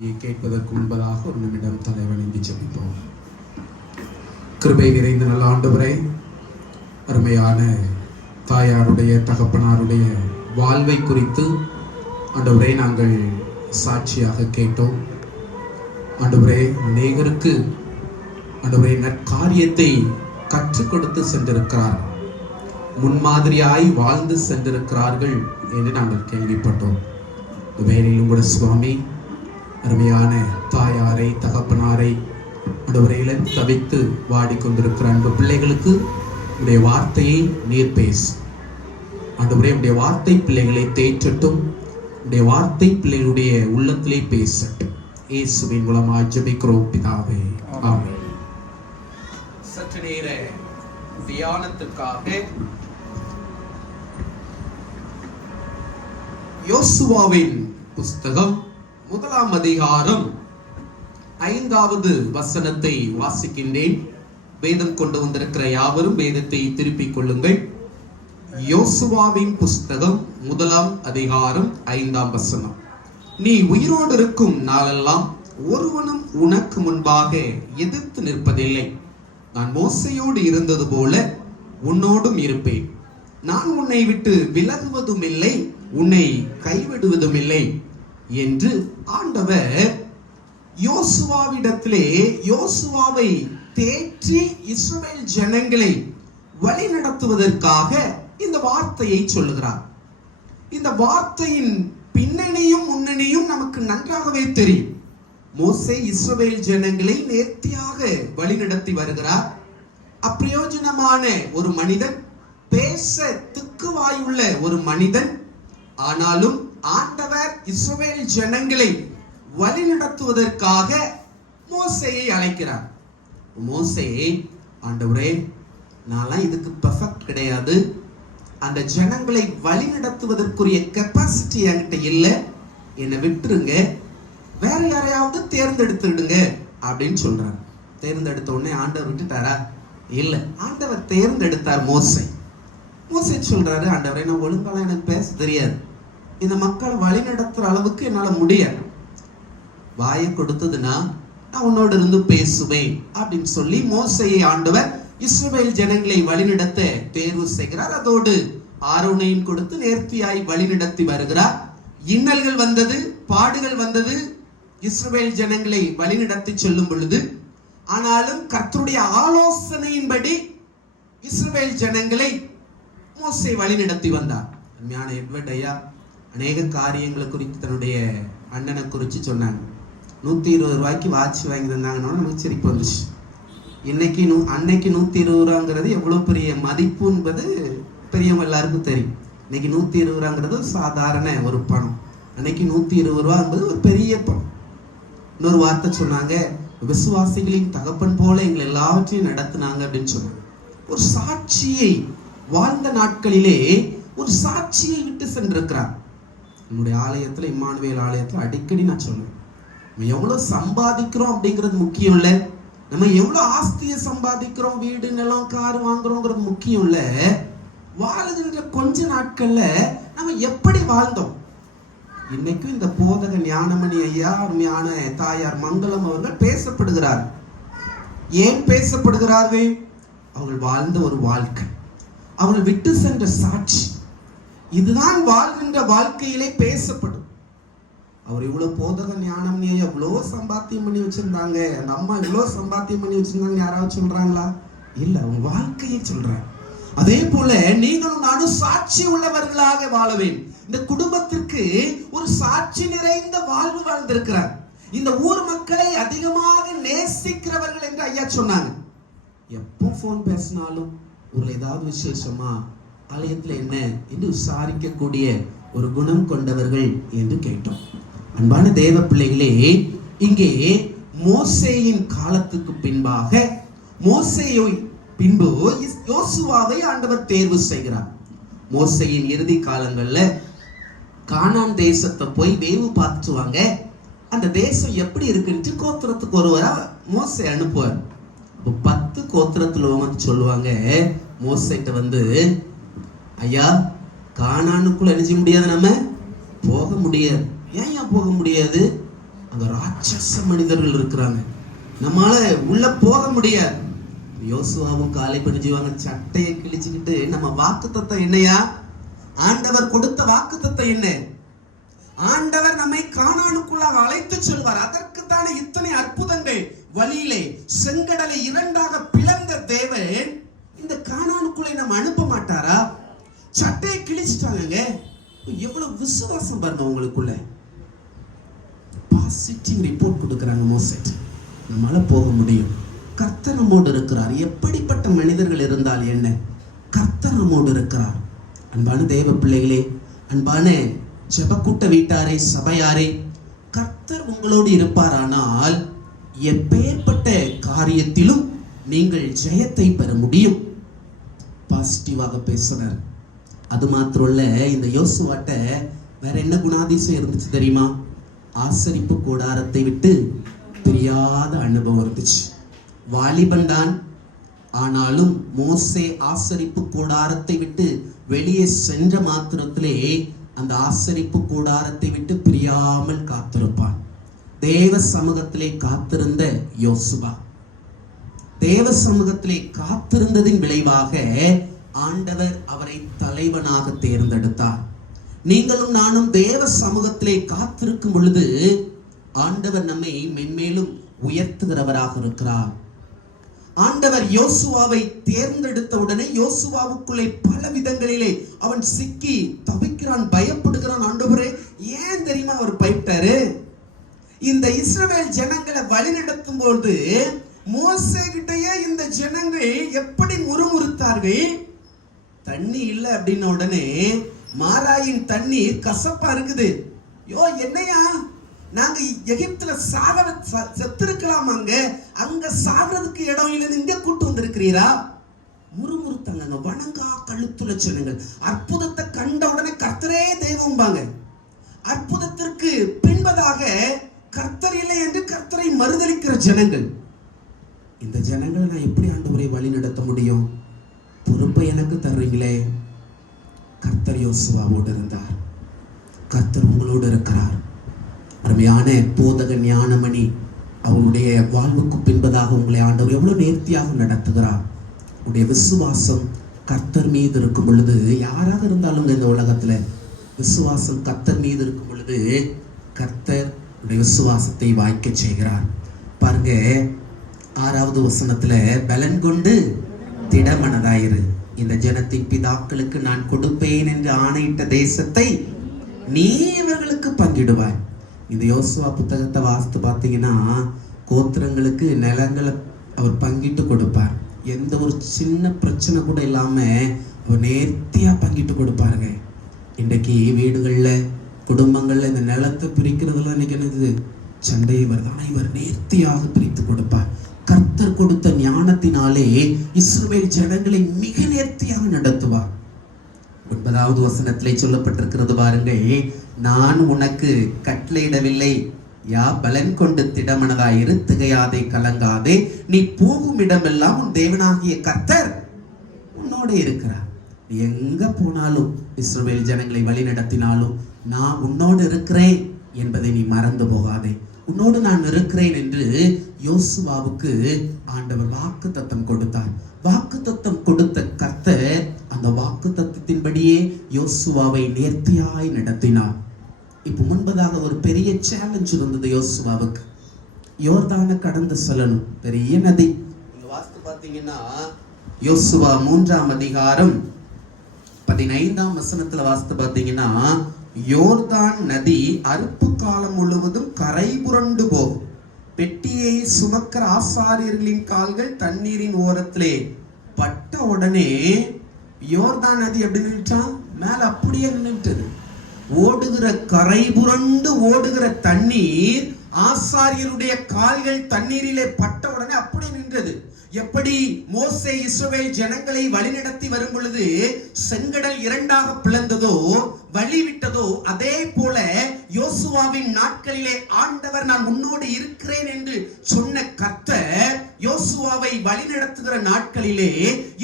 கேட்பதற்கு முன்பதாக ஒரு நிமிடம் தலைவணங்கி ஜெபிப்போம். கிருபை நிறைந்த நல்ல ஆண்டவரே, அருமையான தாயாருடைய தகப்பனாருடைய வாழ்வை குறித்து ஆண்டவரே நாங்கள் சாட்சியாக கேட்டோம். ஆண்டவரே, அநேகருக்கு ஆண்டவரே நற்காரியத்தை கற்றுக் கொடுத்து சென்றிருக்கிறார், முன்மாதிரியாய் வாழ்ந்து சென்றிருக்கிறார்கள் என்று நாங்கள் கேள்விப்பட்டோம். வேலையிலும் கூட சுவாமி, அருமையான தாயாரை தகப்பனாரை ஆண்டவரையில தவித்து வாடிக்கொண்டிருக்கிற அன்பு பிள்ளைகளுக்கு உடைய வார்த்தையை நீர் பேசு ஆண்டவரே. உடைய வார்த்தை பிள்ளைகளை தேற்றட்டும், உடைய வார்த்தை பிள்ளைகளுடைய உள்ளத்திலே பேசட்டும். இயேசுவின் மூலமாய் ஜெபிக்கிறோம் பிதாவே, ஆமென். சற்று நேர தியானத்துக்காக யோசுவாவின் புஸ்தகம் 1ஆம் அதிகாரம் 5வது வசனத்தை வாசிக்கின்றேன். வேதம் கொண்டு வந்திருக்கிற யாவரும் வேதத்தை திருப்பிக் கொள்ளுங்கள். யோசுவாவின் புஸ்தகம் 1ஆம் அதிகாரம் 5ஆம் வசனம். நீ உயிரோடு இருக்கும் நாளெல்லாம் ஒருவனும் உனக்கு முன்பாக எதிர்த்து நிற்பதில்லை. நான் மோசையோடு இருந்தது போல உன்னோடும் இருப்பேன். நான் உன்னை விட்டு விலகுவதும் இல்லை, உன்னை கைவிடுவதும் இல்லை என்று ஆண்டவர் யோசுவாவிடத்திலே யோசுவாவை தேற்றி இஸ்ரவேல் ஜனங்களை வழி நடத்துவதற்காக இந்த வார்த்தையை சொல்லுகிறார். இந்த வார்த்தையின் பின்னணியும் முன்னணியும் நமக்கு நன்றாகவே தெரியும். மோசே இஸ்ரவேல் ஜனங்களை நேர்த்தியாக வழி நடத்தி வருகிறார். அப்பிரயோஜனமான ஒரு மனிதன், பேச திக்குவாயுள்ள ஒரு மனிதன். ஆனாலும் ஆண்டவர் இஸ்ரவேல் ஜனங்களை வழி நடத்துவதற்காக மோசேயை அழைக்கிறார். மோசே, ஆண்டவரே, நான் இதுக்கு பெர்ஃபெக்ட் கிடையாது, அந்த ஜனங்களை வழி நடத்துவதற்குரிய கெப்பாசிட்டி என்கிட்ட இல்லை, என்னை விட்டுருங்க, வேற யாரையாவது தேர்ந்தெடுத்துடுங்க அப்படின்னு சொல்றாரு. தேர்ந்தெடுத்த உடனே ஆண்டவர் விட்டுட்டாரா? இல்ல, ஆண்டவர் தேர்ந்தெடுத்தார் மோசே. மோசே சொல்றாரு, ஆண்டவரே, நான் ஒழுங்கால எனக்கு பேச தெரியாது, இந்த மக்களை வழி நடத்துற அளவுக்கு என்னால முடியாது, வாயை கொடுத்ததுன்னா நான் உன்னோடு இருந்து பேசுவேன் அப்படின்னு சொல்லி மோசேயை ஆண்டவர் இஸ்ரவேல் ஜனங்களை வழிநடத்த தேர்வு செய்கிறார். அதோடு ஆரோனையும் கொடுத்து நேர்த்தியாய் வழிநடத்தி வருகிறார். இன்னல்கள் வந்தது, பாடுகள் வந்தது இஸ்ரவேல் ஜனங்களை வழிநடத்தி சொல்லும் பொழுது. ஆனாலும் கர்த்தருடைய ஆலோசனையின்படி இஸ்ரவேல் ஜனங்களை மோசே வழிநடத்தி வந்தார். அருமையான எட்வர்ட் ஐயா அநேக காரியங்களை குறித்து தன்னுடைய அண்ணனை குறித்து சொன்னாங்க. 120 ரூபாய்க்கு வாட்ச் வாங்கி தந்தாங்கன்னா நமக்கு சிரிப்பு வந்துச்சு. அன்னைக்கு 120 ரூபாங்கிறது எவ்வளவு பெரிய மதிப்பு என்பது பெரியவங்க எல்லாருக்கும் தெரியும். இன்னைக்கு 120 ரூபாங்கிறது சாதாரண ஒரு பணம், அன்னைக்கு 120 ரூபா என்பது ஒரு பெரிய பணம். இன்னொரு வார்த்தை சொன்னாங்க, விசுவாசிகளின் தகப்பன் போல எங்களை எல்லாவற்றையும் நடத்தினாங்க அப்படின்னு சொன்னாங்க. ஒரு சாட்சியை வாழ்ந்த நாட்களிலே ஒரு சாட்சியை விட்டு சென்றிருக்கிறார். நம்முடைய ஆலயத்துல, இம்மானுவேல் ஆலயத்துல அடிக்கடி நான் சொல்லுவேன், நம்ம எவ்வளவு சம்பாதிக்கிறோம் அப்படிங்கிறது முக்கியம் இல்லை, நம்ம எவ்வளவு ஆஸ்தியை சம்பாதிக்கிறோம், வீடு நிலம் கார் வாங்குறோங்கிறது முக்கியம் இல்லை, வாழுகின்ற கொஞ்ச நாட்கள்ல நம்ம எப்படி வாழ்ந்தோம். இன்னைக்கும் இந்த போதக ஞானமணி ஐயா, அருமையான தாயார் மங்களம் அவர்கள் பேசப்படுகிறார். ஏன் பேசப்படுகிறார்கள்? அவர்கள் வாழ்ந்த ஒரு வாழ்க்கை, அவர்கள் விட்டு சென்ற சாட்சி, இதுதான் வாழ்கின்ற வாழ்க்கையிலே பேசப்படும். அவர் இவ்வளவு போதக ஞானம் எவ்வளோ சம்பாத்தியம் பண்ணி வச்சிருந்தாங்க, அந்த அம்மா இவ்வளவு சம்பாத்தியம் பண்ணி வச்சிருந்தாங்க யாராவது சொல்றாங்களா? இல்ல, அவங்க வாழ்க்கையை சொல்றாங்க. அதே போல நீங்களும் நானும் சாட்சி உள்ளவர்களாக வாழ வேண்டும். இந்த குடும்பத்திற்கு ஒரு சாட்சி நிறைந்த வாழ்வு வாழ்ந்திருக்கிறார். இந்த ஊர் மக்களை அதிகமாக நேசிக்கிறவர்கள் என்று ஐயா சொன்னாங்க. எப்போ போன் பேசினாலும் ஊர்ல ஏதாவது விசேஷமா, ஆலயத்துல என்ன என்று விசாரிக்கக்கூடிய ஒரு குணம் கொண்டவர்கள் என்று கேட்டோம். அன்பான தேவ பிள்ளைகளே, இங்கே மோசேயின் காலத்துக்கு பின்பாக மோசேயை பின்பு யோசுவாவை ஆண்டவர் தேர்வு செய்கிறார். மோசேயின் இறுதி காலங்கள்ல கானான் தேசத்தை போய் வேவு பார்த்துவாங்க. அந்த தேசம் எப்படி இருக்குன்னு கோத்திரத்துக்கு ஒருவரா மோசே அனுப்புவார். 10 கோத்திரத்துல வந்து சொல்லுவாங்க மோசேட்ட வந்து, ஐயா, கானானுக்குள்ள என்ன செய்ய முடியாது, நம்ம போக முடியாது. ஏன் போக முடியாது? அங்க ராட்சச மனிதர்கள் இருக்கிறாங்க, நம்மால உள்ள போக முடியாது. யோசுவாவும் காலை பிடிச்சுவாங்க, சட்டையை கிழிச்சுக்கிட்டு நம்ம வாக்குத்தத்தம் என்னையா? ஆண்டவர் கொடுத்த வாக்குத்தத்தம் என்ன? ஆண்டவர் நம்மை கானானுக்குள்ளாக அழைத்து செல்வார். அதற்குத்தானே இத்தனை அற்புதங்கள். வழியிலே செங்கடலை இரண்டாக பிளந்த தேவன் இந்த கானானுக்குள்ளே நம்ம அனுப்ப மாட்டாரா? சட்டையை கிழிச்சிட்டாங்க. எவ்வளவு விசுவாசம் பாருங்க உங்களுக்குள்ள. பாசிட்டிவ் ரிப்போர்ட் கொடுக்கறாங்க. மோசேட், நம்மால போக முடியும், கர்த்தர் நம்மோடு இருக்கிறார். எப்படிப்பட்ட மனிதர்கள் இருந்தால் என்ன, கர்த்தர் நம்மோடு இருக்கிறார். அன்பான தேவ பிள்ளைகளே, அன்பான ஜெபக்கூட்ட வீட்டாரே, சபையாரே, கர்த்தர் உங்களோடு இருப்பாரானால் எப்பேற்பட்ட காரியத்திலும் நீங்கள் ஜெயத்தை பெற முடியும். பாசிட்டிவாக பேசுறார். அது மாத்திரம் இல்ல, இந்த யோசுவாட்ட வேற என்ன குணாதிசயம் இருந்துச்சு தெரியுமா? ஆசரிப்பு கூடாரத்தை விட்டு பிரியாத அனுபவம் இருந்துச்சு. வாலிபன் தான், ஆனாலும் மோசே ஆசரிப்பு கூடாரத்தை விட்டு வெளியே சென்ற மாத்திரத்திலே அந்த ஆசரிப்பு கூடாரத்தை விட்டு பிரியாமல் காத்திருப்பான். தேவ சமூகத்திலே காத்திருந்த யோசுவா, தேவ சமூகத்திலே காத்திருந்ததின் விளைவாக ஆண்டவர் அவரை தலைவனாக தேர்ந்தெடுத்தார். நீங்களும் நானும் தேவ சமூகத்திலே காத்திருக்கும் பொழுது ஆண்டவர் நம்மை மென்மேலும் உயர்த்துகிறவராக இருக்கிறார். ஆண்டவர் யோசுவாவை தேர்ந்தெடுத்த உடனே யோசுவாவுக்குள்ளே பல விதங்களிலே அவன் சிக்கி தவிக்கிறான், பயப்படுகிறான். ஆண்டவரே, ஏன் தெரியுமா அவர் பயப்பட்டாரு? இந்த இஸ்ரவேல் ஜனங்களை வழிநடத்தும் போது மோசே கிட்டயே இந்த ஜனங்கள் எப்படி முறுமுறுத்தார்கள். தண்ணி இல்லை அப்படின்ன உடனே மாராயின் தண்ணீர் கசப்பா இருக்குது. யோ, என்னையா, நாங்க எகிப்துல செத்திருக்கலாம், அங்க சாகிறதுக்கு இடம் இல்லைன்னு இங்க கூட்டு வந்திருக்கிறீரா? முறுமுறுத்தாங்க. வணங்கா கழுத்துள்ள ஜனங்கள். அற்புதத்தை கண்ட உடனே கர்த்தரே தெய்வம்பாங்க. அற்புதத்திற்கு பின்பதாக கர்த்தர் இல்லை என்று கர்த்தரை மறுதலிக்கிற ஜனங்கள். இந்த ஜனங்களை நான் எப்படி ஆண்டவரை வழி நடத்த முடியும்? பொறுப்பை எனக்கு தர்றீங்களே. கர்த்தர் யோசுவாவோடு இருந்தார். கர்த்தர் உங்களோடு இருக்கிறார். அருமையான போதக ஞானமணி, அவருடைய வாழ்வுக்கு பின்பதாக உங்களை ஆண்டவர் எவ்வளவு நேர்த்தியாக நடத்துகிறார். உங்களுடைய விசுவாசம் கர்த்தர் மீது இருக்கும் பொழுது, யாராக இருந்தாலும் இந்த உலகத்துல விசுவாசம் கர்த்தர் மீது இருக்கும் பொழுது கர்த்தர் விசுவாசத்தை வாய்க்க செய்கிறார். பாருங்க, 6வது வசனத்துல, பலன் கொண்டு திடமனதாயிரு, இந்த ஜனத்தின் பிதாக்களுக்கு நான் கொடுப்பேன் என்று ஆணையிட்ட தேசத்தை நீ இவர்களுக்கு பங்கிடுவாய். இந்த யோசுவா புத்தகத்தை வாசித்து பார்த்தீங்கன்னா கோத்திரங்களுக்கு நிலங்களை அவர் பங்கிட்டு கொடுப்பார். எந்த ஒரு சின்ன பிரச்சனை கூட இல்லாம அவர் நேர்த்தியா பங்கிட்டு கொடுப்பாருங்க. இன்றைக்கு வீடுகள்ல, குடும்பங்கள்ல இந்த நிலத்தை பிரிக்கிறதுல இன்னைக்கு என்னது சண்டை வருது. ஆனா இவர் நேர்த்தியாக பிரித்து கொடுப்பார். கர்த்தர் கொடுத்த ஞானத்தினாலே இஸ்ரவேல் ஜனங்களை மிக நேர்த்தியாக நடத்துவார். 9வது வசனத்திலே சொல்லப்பட்டிருக்கிறது பாருங்கள், நான் உனக்கு கட்டளையிடவில்லை, யா பலன் கொண்டு திடமனதாயிரு, திகையாதே, கலங்காதே, நீ போகும் இடமெல்லாம் உன் தேவனாகிய கர்த்தர் உன்னோட இருக்கிறார். எங்க போனாலும், இஸ்ரவேல் ஜனங்களை வழி நடத்தினாலும், நான் உன்னோடு இருக்கிறேன் என்பதை நீ மறந்து போகாதே. உன்னோடு நான் இருக்கிறேன் என்று யோசுவாவுக்கு ஆண்டவர் வாக்குத்தத்தம் கொடுத்தார். வாக்குத்தத்தம் கொடுத்த கர்த்தர் அந்த வாக்குத்தத்தத்தின்படியே யோசுவாவை நேர்த்தியாய் நடத்தினார். இப்ப முன்பதாக ஒரு பெரிய சேலஞ்ச் இருந்தது யோசுவாவுக்கு. யோர்தானை கடந்து செல்லணும், பெரிய நதி. நீங்க வாசித்து பார்த்தீங்கன்னா யோசுவா 3ஆம் அதிகாரம் 15ஆம் வசனத்துல வாசித்து பார்த்தீங்கன்னா, யோர்தான் நதி அறுப்பு காலம் முழுவதும் கரை புரண்டு போகும். பெட்டியை சுமக்கிற ஆசாரியர்களின் கால்கள் தண்ணீரின் ஓரத்திலே பட்ட உடனே யோர்தான் நதி எப்படி நின்றுட்டான்? மேல அப்படியே நின்றுட்டது. ஓடுகிற கரை புரண்டு ஓடுகிற தண்ணீர் ஆசாரியருடைய கால்கள் தண்ணீரிலே பட்ட உடனே அப்படியே நின்றது. எப்படி மோசே இஸ்ரவேல் ஜனங்களை வழிநடத்தி வரும் பொழுது செங்கடல் இரண்டாக பிளந்ததோ, வழிவிட்டதோ, அதே போல யோசுவாவின் நாட்களிலே ஆண்டவர் நான் உன்னோடு இருக்கிறேன் என்று சொன்ன கர்த்தர் யோசுவாவை வழிநடத்துகிற நாட்களிலே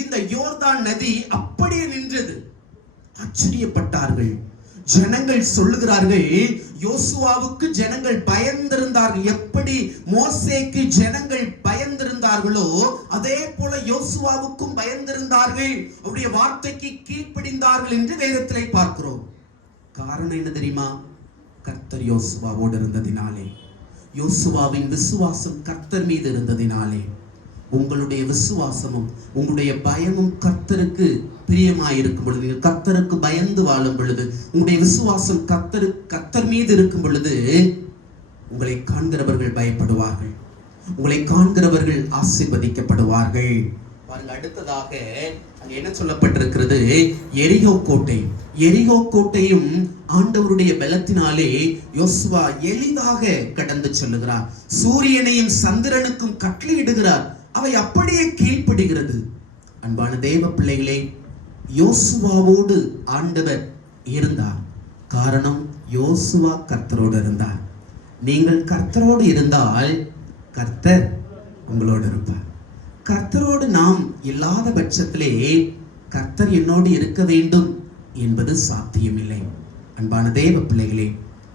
இந்த யோர்தான் நதி அப்படியே நின்றது. ஆச்சரியப்பட்டார்கள். ஜனங்கள் சொல்லுகிறார்கள், யோசுவாவுக்கு ஜனங்கள் பயந்திருந்தார்கள். எப்படி மோசேக்கு ஜனங்கள் பயந்திருந்தார்களோ அதே போல யோசுவாவுக்கும் பயந்திருந்தார்கள். அவருடைய வார்த்தைக்கு கீழ்ப்படிந்தார்கள் என்று வேதத்திலே பார்க்கிறோம். காரணம் என்ன தெரியுமா? கர்த்தர் யோசுவாவோடு இருந்ததினாலே, யோசுவாவின் விசுவாசம் கர்த்தர் மீது இருந்ததினாலே. உங்களுடைய விசுவாசமும் உங்களுடைய பயமும் கர்த்தருக்கு பிரியமாயிருக்கும் பொழுது, கர்த்தருக்கு பயந்து வாழும் பொழுது, உங்களுடைய விசுவாசம் கர்த்தர் மீது இருக்கும் பொழுது, உங்களை காண்கிறவர்கள் பயப்படுவார்கள், உங்களை காண்கிறவர்கள் ஆசீர்வதிக்கப்படுவார்கள். பாருங்க, அடுத்ததாக அங்க என்ன சொல்லப்பட்டிருக்கிறது? எரிகோ கோட்டை. எரிகோ கோட்டையும் ஆண்டவருடைய பலத்தினாலே யோசுவா எளிதாக கடந்து செல்லுகிறார். சூரியனையும் சந்திரனுக்கும் கட்டளையிடுகிறார், அவை அப்படியே கீழ்ப்படுகிறது. அன்பான தேவ பிள்ளைகளே, யோசுவாவோடு ஆண்டவர் இருந்தார். காரணம், யோசுவா கர்த்தரோடு இருந்தார். நீங்கள் கர்த்தரோடு இருந்தால் கர்த்தர் உங்களோடு இருப்பார். கர்த்தரோடு நாம் இல்லாத பட்சத்திலே கர்த்தர் என்னோடு இருக்க வேண்டும் என்பது சாத்தியமில்லை. அன்பான தேவ பிள்ளைகளே,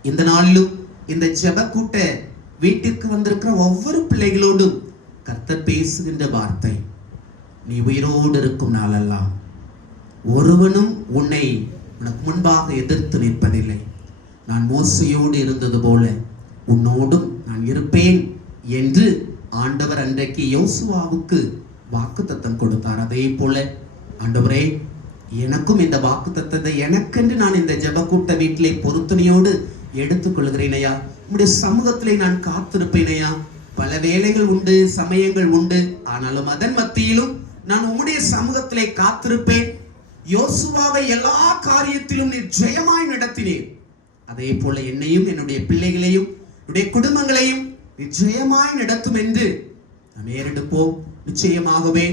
இந்த நாளிலும் இந்த ஜெப கூட்ட வீட்டிற்கு வந்திருக்கிற ஒவ்வொரு பிள்ளைகளோடும் கர்த்தர் பேசுகின்ற வார்த்தை, நீ உயிரோடு இருக்கும் நாளெல்லாம் ஒருவனும் உனக்கு முன்பாக எதிர்த்து நிற்பதில்லை. நான் மோசையோடு இருந்தது போல உன்னோடும் நான் இருப்பேன் என்று ஆண்டவர் அன்றைக்கு யோசுவாவுக்கு வாக்குத்தத்தம் கொடுத்தார். அதே போல ஆண்டவரே, எனக்கும் இந்த வாக்குத்தத்தத்தை எனக்கென்று நான் இந்த ஜெபக்கூட்ட வீட்டிலே பொருத்தனையோடு எடுத்துக்கொள்கிறேனையா. உம்முடைய சமூகத்திலே நான் காத்திருப்பேனையா. பல வேலைகள் உண்டு, சமயங்கள் உண்டு, ஆனாலும் அதன் மத்தியிலும் நான் உம்முடைய சமூகத்திலே காத்திருப்பேன். யோசுவாவை எல்லா காரியத்திலும் நீர் ஜெயமாய் நடத்தினேன். அதே போல என்னையும் என்னுடைய பிள்ளைகளையும் என்னுடைய குடும்பங்களையும் நிச்சயமாய் நடத்தும் என்று நாம் ஏறெடுப்போம். நிச்சயமாகவே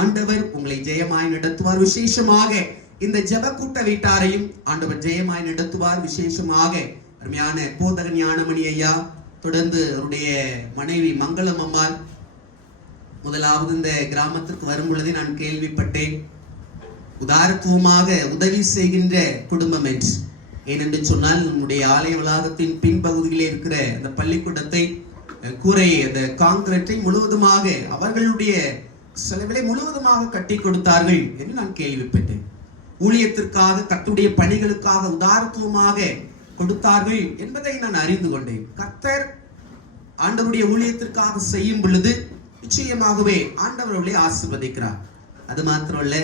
ஆண்டவர் உங்களை ஜெயமாய் நடத்துவார். விசேஷமாக இந்த ஜெபக்கூட்ட வீட்டாரையும் ஆண்டவர் ஜெயமாய் நடத்துவார். விசேஷமாக அருமையான போதக ஞானமணி ஐயா, தொடர்ந்து அவருடைய மனைவி மங்களம் அம்மாள் முதலாவது இந்த கிராமத்திற்கு வரும் பொழுதே நான் கேள்விப்பட்டேன், உதாரத்துவமாக உதவி செய்கின்ற குடும்பம் என்று. ஏனென்று சொன்னால், நம்முடைய ஆலய வளாகத்தின் பின்பகுதியிலே இருக்கிற அந்த பள்ளிக்கூடத்தை கூரை, அந்த காங்கிரீட்டை முழுவதுமாக அவர்களுடைய செலவிலை முழுவதுமாக கட்டி கொடுத்தார்கள் என்று நான் கேள்விப்பட்டேன். ஊழியத்திற்காக, கர்த்தருடைய பணிகளுக்காக உதாரத்துவமாக கொடுத்தார்கள் என்பதை நான் அறிந்து கொண்டேன். கர்த்தர் ஆண்டவருடைய ஊழியத்திற்காக செய்யும் பொழுது நிச்சயமாகவே ஆண்டவர்களை ஆசீர்வதிக்கிறார். அது மாத்திரமல்ல,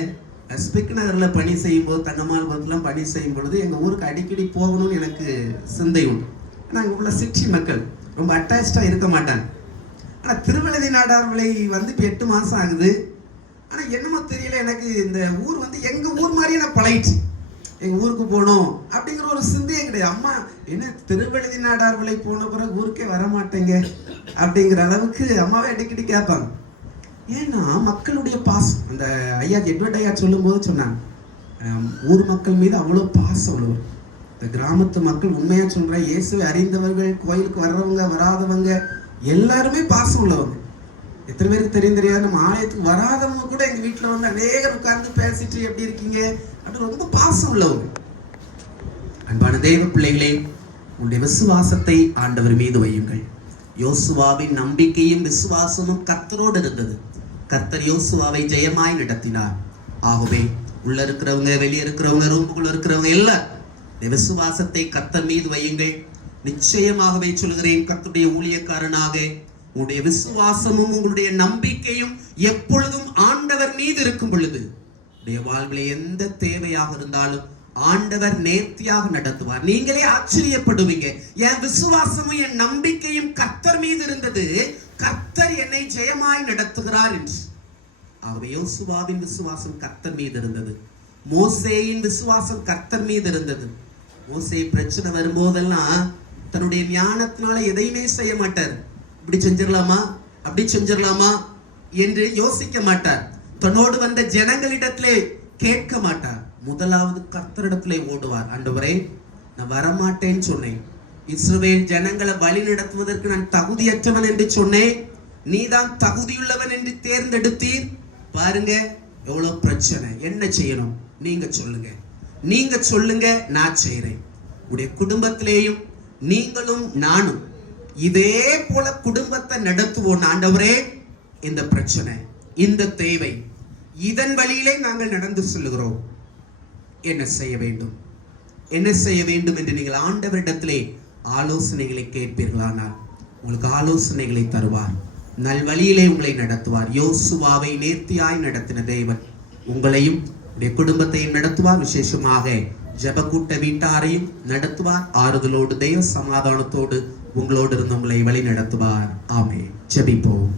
ஸ்பிக் நகர்ல பணி செய்யும் போது, தங்கமால் பணி செய்யும் பொழுது எங்க ஊருக்கு அடிக்கடி போகணும்னு எனக்கு சிந்தை உண்டு. ஆனா அங்க உள்ள சிட்டி மக்கள் ரொம்ப அட்டாச்சா இருக்க மாட்டாங்க. ஆனா திருவழுதி நாடார்களை வந்து இப்ப 8 மாசம் ஆகுது. ஆனா என்னமோ தெரியல, எனக்கு இந்த ஊர் வந்து எங்க ஊர் மாதிரியே நான் பழகிட்டு, எங்க ஊருக்கு போகணும் அப்படிங்கிற ஒரு சிந்தையே கிடையாது. அம்மா என்ன திருவழுதி நாடார்களை போன பிறகு ஊருக்கே வர மாட்டேங்க அப்படிங்கிற அளவுக்கு அம்மாவே அடிக்கடி கேட்பாங்க. ஏன்னா மக்களுடைய பாசம், அந்த ஐயா எட்வர்ட் ஐயா சொல்லும் போது சொன்னாங்க, ஊர் மக்கள் மீது அவ்வளோ பாசம் உள்ளவர். இந்த கிராமத்து மக்கள், உண்மையா சொல்றேன், இயேசுவை அறிந்தவர்கள், கோயிலுக்கு வர்றவங்க வராதவங்க எல்லாருமே பாசம் உள்ளவங்க. எத்தனை பேருக்கு தெரியாது, நம்ம ஆலயத்துக்கு வராதவங்க கூட எங்க வீட்டுல வந்து அநேகர் உட்கார்ந்து பேசிட்டு எப்படி இருக்கீங்க அப்படின்னு ரொம்ப பாசம் உள்ளவங்க. அன்பான தேவ பிள்ளைகளே, உங்களுடைய விசுவாசத்தை ஆண்டவர் மீது வையுங்கள். யோசுவாவின் நம்பிக்கையும் விசுவாசமும் கர்த்தரோடு இருந்தது. கர்த்தர் யோசுவாவை ஜெயமாய் நடத்தினார். ஆகவே உள்ள இருக்கிறவங்க, வெளியே இருக்கிறவங்க, ரூமுக்குள்ள இருக்கிறவங்க எல்லாம் விசுவாசத்தை கர்த்தர் மீது வையுங்கள். நிச்சயமாகவே சொல்கிறேன், கர்த்தருடைய ஊழியக்காரனாக உங்களுடைய விசுவாசமும் உங்களுடைய நம்பிக்கையும் எப்பொழுதும் ஆண்டவர் மீது இருக்கும் பொழுது உடைய வாழ்விலே எந்த தேவையாக இருந்தாலும் ஆண்டவர் நேர்த்தியாக நடத்துவார். நீங்களே ஆச்சரியப்படுவீங்க, என் விசுவாசமும் என் நம்பிக்கையும் கர்த்தர் மீது இருந்தது, கர்த்தர் என்னை ஜெயமாய் நடத்துகிறார் என்று. ஆகவே யோசுவாவின் விசுவாசம் கர்த்தர் மீது இருந்தது. மோசேயின் விசுவாசம் கர்த்தர் மீது இருந்தது. மோசே பிரச்சனை வரும்போதெல்லாம் தன்னுடைய ஞானத்தினால எதையுமே செய்ய மாட்டார். இப்படி செஞ்சிடலாமா, அப்படி செஞ்சிடலாமா என்று யோசிக்க மாட்டார். தன்னோடு வந்த ஜனங்களிடத்திலே கேட்க மாட்டார். முதலாவது கர்த்தரிடத்திலே ஓடுவார். ஆண்டவரே, நான் வரமாட்டேன்னு சொன்னேன், இஸ்ரவேல் ஜனங்களை வழி நடத்துவதற்கு நான் தகுதியற்றவன் என்று சொன்னேன், நீதான் தகுதியுள்ளவன் என்று தேர்ந்தெடுத்தீர். பாருங்க எவ்வளவு பிரச்சனை, என்ன செய்யணும் நீங்க சொல்லுங்க, நீங்க சொல்லுங்க, நான் செய்யறேன். உடைய குடும்பத்திலேயும் நீங்களும் நானும் இதே போல குடும்பத்தை நடத்துவோம். ஆண்டவரே, இந்த பிரச்சனை, இந்த தேவை, இதன் வழியிலே நாங்கள் நடந்து செல்கிறோம், என்ன செய்ய வேண்டும், என்ன செய்ய வேண்டும் என்று நீங்கள் ஆண்டவரிடத்திலே ஆலோசனைகளை கேட்பீர்களானால் உங்களுக்கு ஆலோசனைகளை தருவார், நல்வழியிலே உங்களை நடத்துவார். யோசுவாவை நேர்த்தியாய் நடத்தின தேவன் உங்களையும் உடைய குடும்பத்தையும் நடத்துவார். விசேஷமாக ஜெபக்கூட்ட வீட்டாரையும் நடத்துவார். ஆறுதலோடு, தெய்வ சமாதானத்தோடு உங்களோடு இருந்து உங்களை வழி நடத்துவார். ஆமென். ஜெபிப்போம்.